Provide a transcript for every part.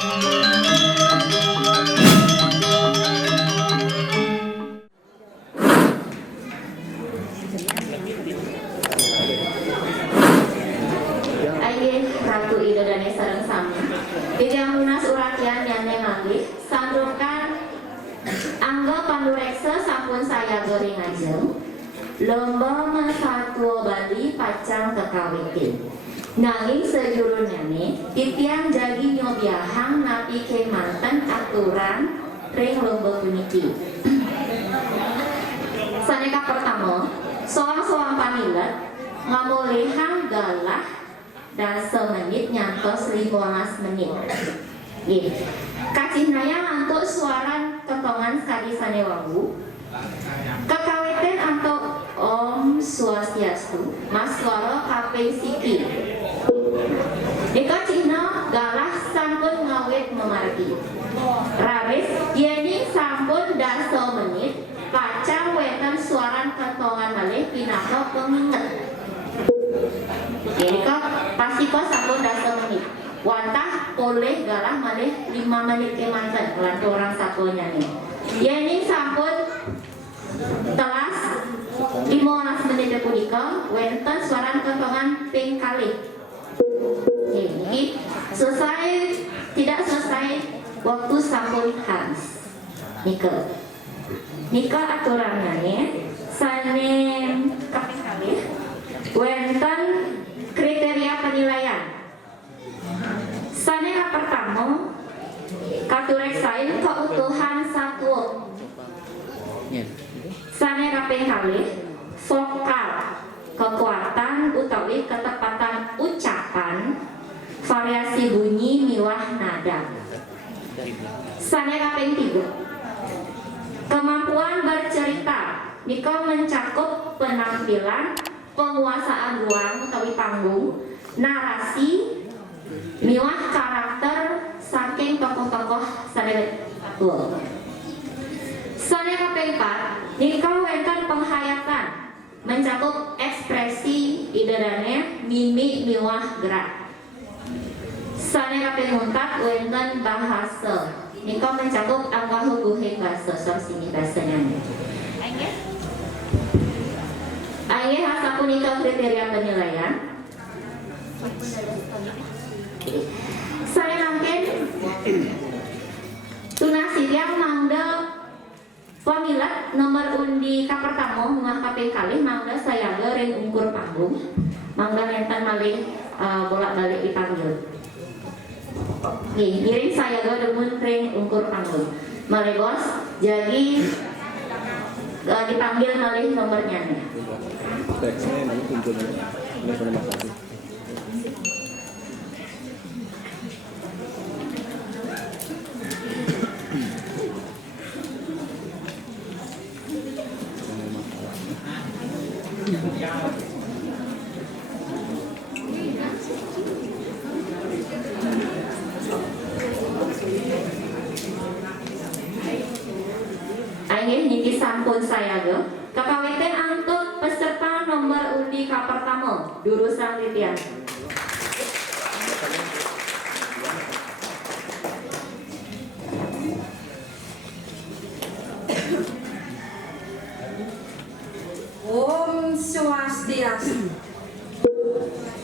Ratu Idodane sareng sami Titiang lunas urakian nyane manggih sandungkan angga pandureksa sampun saya goreng ajeng lomba mesatwa Bali pacang kekawitin nanging sejurun nyane titiang jadi nyobiahang napi ke manten aturan ring lomba puniki saneka pertama soang-soang panilet ngamolehang galah dan semenit nyantos 15 menit. Kacinaya antuk suaran ketongan sekali sanewangu. Kekawiten antuk Om Swastiastu, Mas Swara kaping siki. Nika cina galah sampun ngawit memargi. Rabis yeni sampun dasa menit. Pacang wetan suaran ketongan malih pinaka penginget. Jadi kok pasti kok sampun dasa menit. Wantah oleh galah malih 5 menit ke manten lantu orang sakunya nih. Ya ini sampun telas 15 menit punika wenten suaran ketongan ping kali. Ini selesai tidak selesai waktu sampun habis. Nika aturannya nih sanem kaping kali. Wenten kriteria penilaian. Saneka pertama katureksain keutuhan satwa. Saneka kaping kalih vokal, kekuatan utawi ketepatan ucapan, variasi bunyi miwah nada. Saneka kaping 3 kemampuan bercerita. Nika mencakup penampilan, penguasaan ruang utawi panggung, narasi, miwah karakter saking tokoh-tokoh saneka. Saneka kaping 4 nika wonten penghayatan, mencakup ekspresi idadane, mimik miwah gerak. Saneka kaping 4 wonten bahasa. Nika mencakup angka huguhing bahasa sini bahasanya. Ayo sapunika kriteria penilaian. Saya mungkin tunasi yang mangda pemilat nomor undi ka pertama ngah kaping kalih mangda saya goreng ukur panggung. Mangda enten malih bolak-balik dipanggil. Nih, giring saya goreng ring ukur panggung. Malih bos, jadi dipanggil malih nomornya nih. Teksnya nanti kumpulnya ini pada masalah. Akhir niki sampun saya go. Kekawiten antuk peserta nomor undi ka pertama Durusan Titian. Om Swastiastu.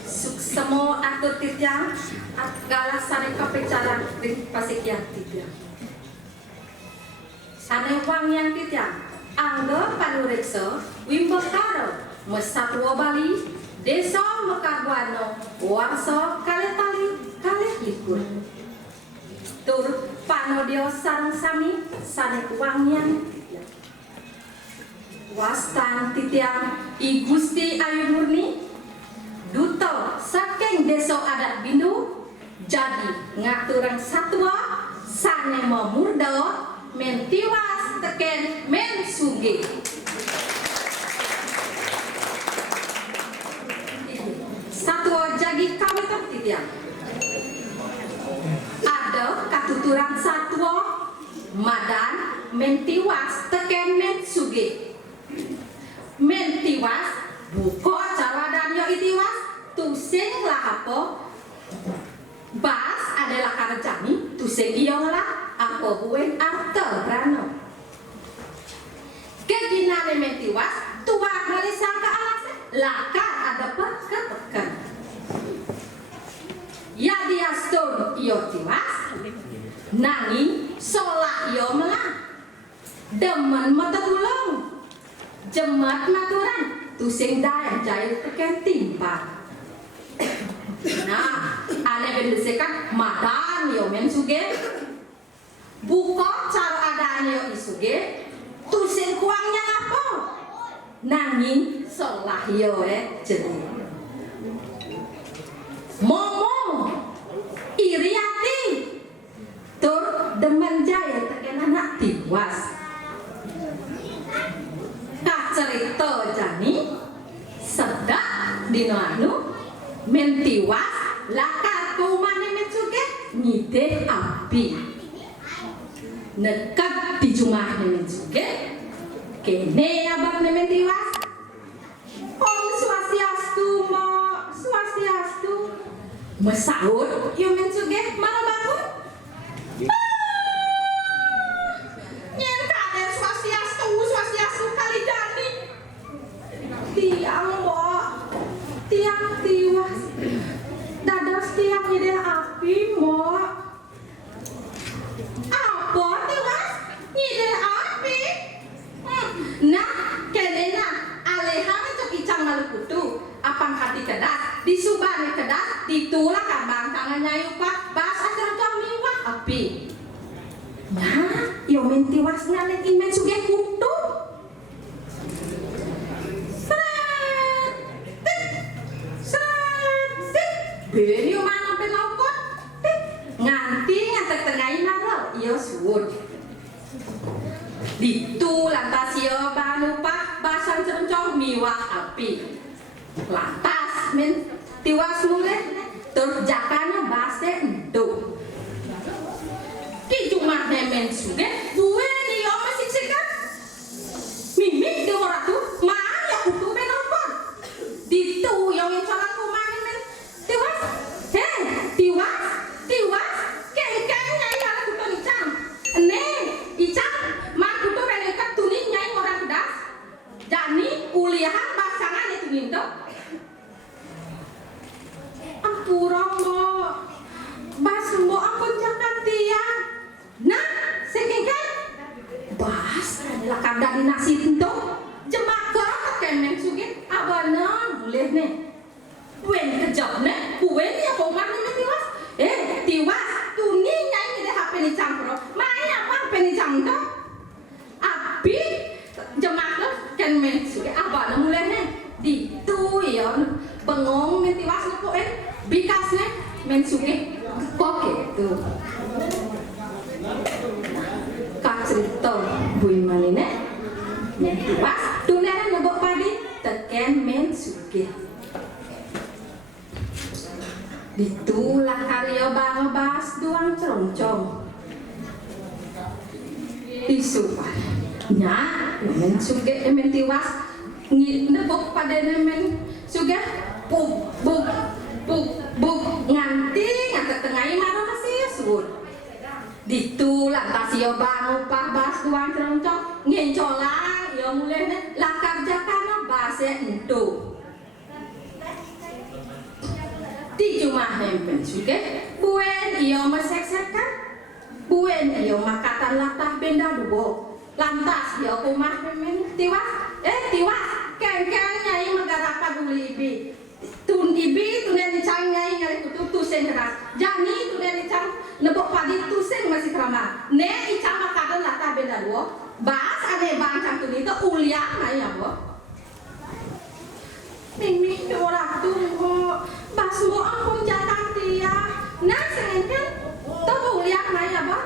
Suksemo atur Titian galah sane kapicaran ring pasikyan Titian. Sane wang yang Titian angga panureksa wimbekaro mesatwa Bali desa Mekarbano warsa kaletali kalih likur tur panodya sareng sami sane wangyan wastan Titian I Gusti Ayu Murni duta saking desa adat Bindu jadi ngaturang satwa sane memurda mentiwas teken men suge. Satwa jagi kawitan Titian. Ada katuturan satwa madan mentiwas teken men suge. Mentiwas buko acara dan yo itiwas tusing lah apa. Bas adalah karejani sing iya lah apa buin arta prano keginane mentiwas tua kali sangka alas laka ada pekan ya dia stone iyo tiwas nanging solak iyo melah demen mata tulung jemat maturan tusing dayan jahit teken timpa nah ane bendesekan madaan yo men suge buko cara adaan yo isuge tusing kuangnya apa nanging solah yo jadi momo iri hati tur demen jaya teken anak tiwas kak cerita jani sedak dino anu mentiwas lakar kumane mencuge ngide api nekat di jumah mencuge kene abang mentiwas om swastiastu mo swastiastu mesahur yo mencuge mana bangun nyen kaden swastiastu kali dani tiang mo tiang tiwas dados tiang ide api mo apa tiwas ide api nah kenena aleha cok icang malukutu apang hati kedas disubani kedas ditulak abang tangan nyayu pak bahasa cercong miwak api nah yo mentiwas ngalek imen suge kutu beri mana penokot nganti ngantek tengahin marah iya suwun ditu lantas yo banu pak basan cercong miwak api lantas men tiwas mulai terjakana base entuk ki cuma nemen suge buwe ni yo masih sekat mimik de ora tu maa ya kutu penokot ditu yo mencolak kumane men tiwas tiwas keng nyai ala kutu icang ne icang mak kutu belekat tuning nyai orang kedas jani uliahan pasangan itu minto ampura mo bas mo ampun jangan tiang nah sekengken bas adalah kandang nasi itu jemaka kemen suge abana boleh ne buen kejap ne buen ya koman ne tiwas tiwas tuning nyai de HP ni campro mai apa HP ni camto api jemaka kemen suge abana boleh ne di tu ya bengong ne tiwas ne ko bikas ne men suge kok itu kak cerita bui manine men tiwas tunera nebok padi teken men suge ditulah karya bang bas duang cerongcong disupan nya men suge men tiwas nebok pada men suge buk nganti ngantek tengahi marah masih suwun ditu lantas yo bang upah bas duang cerongcong ngencola yo mulai lakar jakana base entuk di cuma hempen suge buen iyo meseksekan buen iyo makatan latah benda dubo lantas iyo kumah hempen tiwas keng nyai magaraka duli ibi tun ibi tunen icang nyai ngali kutu tuseng keras jani tunen icang nebok padi tuseng masih krama ne icang makatan latah benda dubo bas ane bancang tuni itu uliah nyai abo mimi ora tunggu bas mo ampun jatang tia nah sengen to uliah nyai abo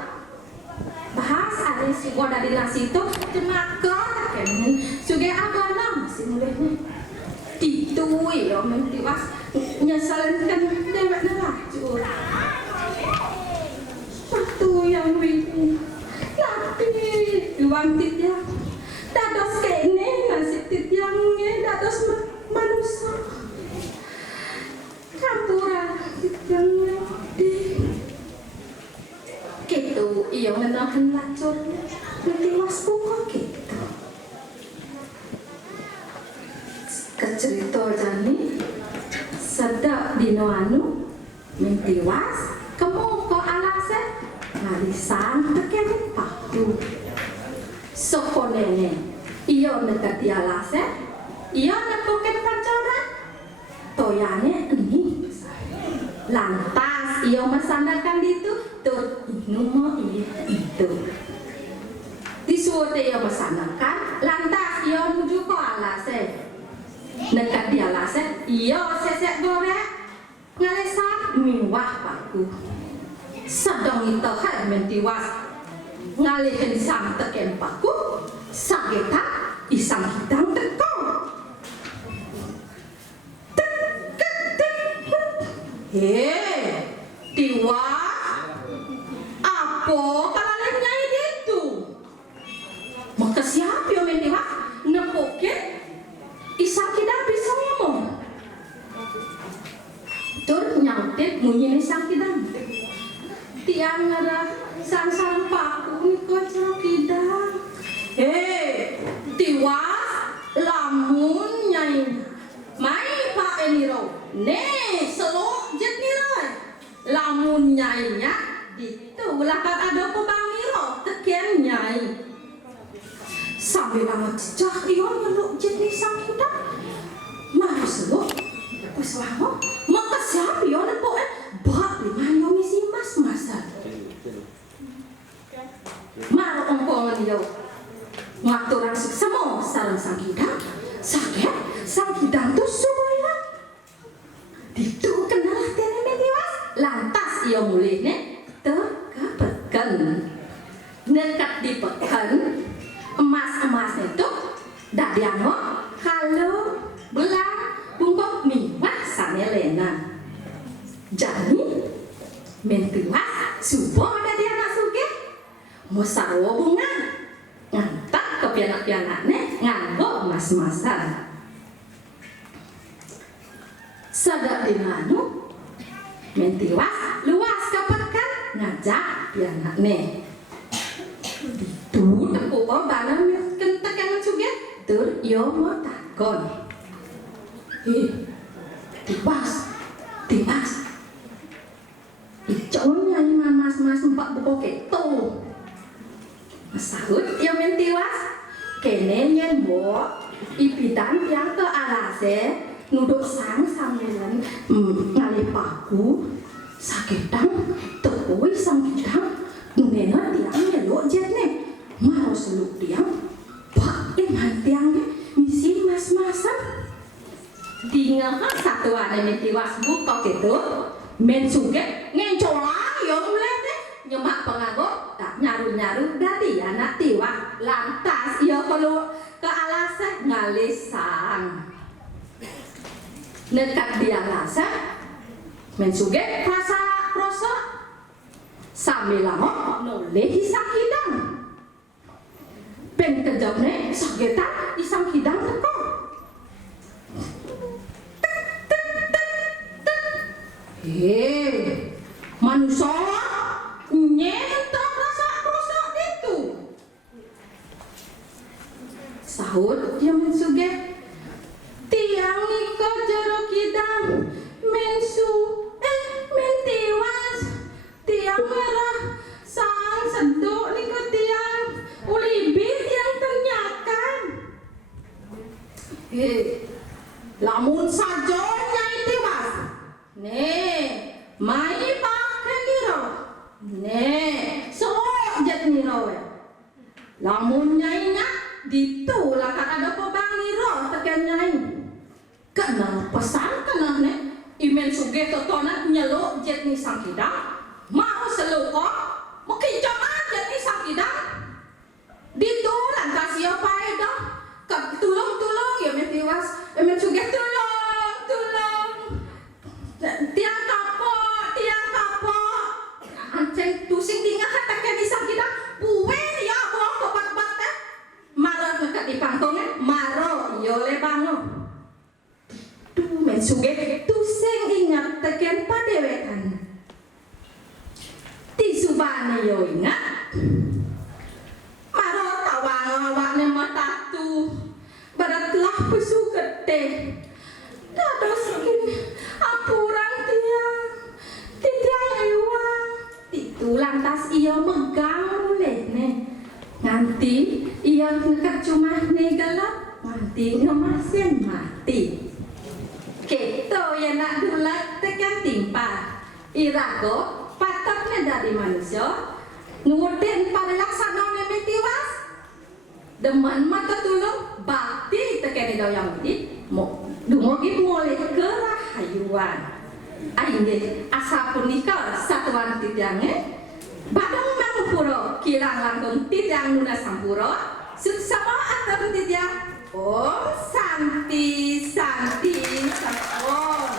bahas ada si gua dari nasi itu cemaka kan suge abana masih mulai itu ya mentiwas nyeselin kan dewek nelaju waktu yang wingi tapi duang titya dados kene nasib tityangnya dados manusia campuran tityangnya di makan lacur tiwas buka gitu. Kecerita jani sedap dino anu mentiwas kamu ko alase ngalisan teken paku sokonene iyo nekati alase iyo nepoket pacaran toyane ini lantas iyo mesanakan itu tur inumo itu disuruh iyo mesanakan lantas iyo nuju ko alase nekat dia lase iyo sesek goreng ngalesan miwah paku sedang itu hai mentiwas ngalihin sang teken paku sakita isang hidang teko tiwas apa kalalnya itu maka siapa yang mentiwas nepokin isang kidang bisa ngomong tur nyautit munyi isang kidang tiang ada sang paku ni ko isang kidang tiwas lamun nyai mai pak eniro ne selok jet niroi lamun nyainya itu belakang ada pebang niro tekian nyai sambil lama cecah iyo nyeluk jenis sang hidang maru seluk wis lama maka siapa iyo nepok bak liman yo misi mas-masan maru ongkongan iyo ngaturan seksemo sarang sang hidang sakit sang hidang tuh subuh itu kenal tene metiwas lantas iyo mulih ne terkapekan nekat dipekan emas-emas itu dak diamo kalau belang bungkuk miwah sanelena jadi mentiwas subuh ada dia anak suge musarwo bunga ngantak ke pianak-pianaknya nganggo emas-emasan sadak dimanu mentiwas luas kapakan ngajak pianaknya tuh tepuk balang kentek yang suge tur yo mau takon tiwas icon nyai mas empat buko keto sahut yo mentiwas kene nyen bo ipidan yang ke alase nuduk sang sambilan ngali paku sakitang tepui sang kidang nunena tiang nyeluk jetne maro seluk tiang pak iman tiangnya misi mas-masan dinga satu ada mentiwas buka gitu men suge ngencolang yo mulai deh nyemak pengago tak nyaru-nyaru dari anak tiwak lantas yo kalau ke alase ngalisang nekat dia alase men suge rasa kroso sambil lama noleh isang hidang pen kejamnya sagetan isang hidang teko manusia nyentak rasa kroso itu sahut dia mensuge tiang niko jero hidang mensu mentiwas tiang merah sang seduk niko tiang ulibit yang ternyakan lamun saja nyai tiwas mai pakai niro selok jet niro lamun nyai nya ditulak ada pebang niro tekan nyai kena pesan kena imen suge totona nyeluk jet ni sang hidang mau seluk kok mungkin jangan jet ni sang hidang ditulan kasih apa itu tulung ya mentiwas imen suge tulung tiang kapok anceng tusing tinggal tekan di sang hidang puwe ya bohong kebat-bat marah dekat di pangtongnya maro yole bango men suge tusing ingat tekan padewekan tisubane yo ingat lantas ia megang mulai nganti ia ngekat cuma gelap nganti ngemasin mati kita yang nak dulat tekan timpa irago patoknya dari manusia ngutin pada laksana nemetiwas deman mata tulung bakti tekan doyang ini dumogi mulai kerahayuan aingge asapun nikah satuan tidangnya badang mangpuro kilang langkung tidang nuna sampuro suksama atau tidang om santi santi sampun